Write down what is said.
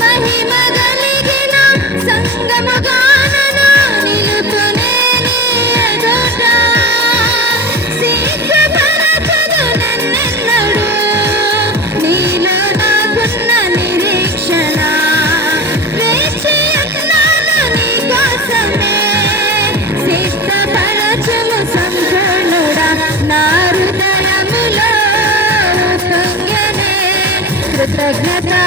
మహిమగలిగిన సంగమగానను నిలుతునే నీ ఎదుట సిద్ధపరచదు నన్నెన్నడు నీలో నాకున్న నిరీక్షణ వేచి ఉన్నాను నీ కోసమే సిద్ధపరచుము సంపూర్ణుడా నా హృదయములో పొంగెనే కృతజ్ఞతా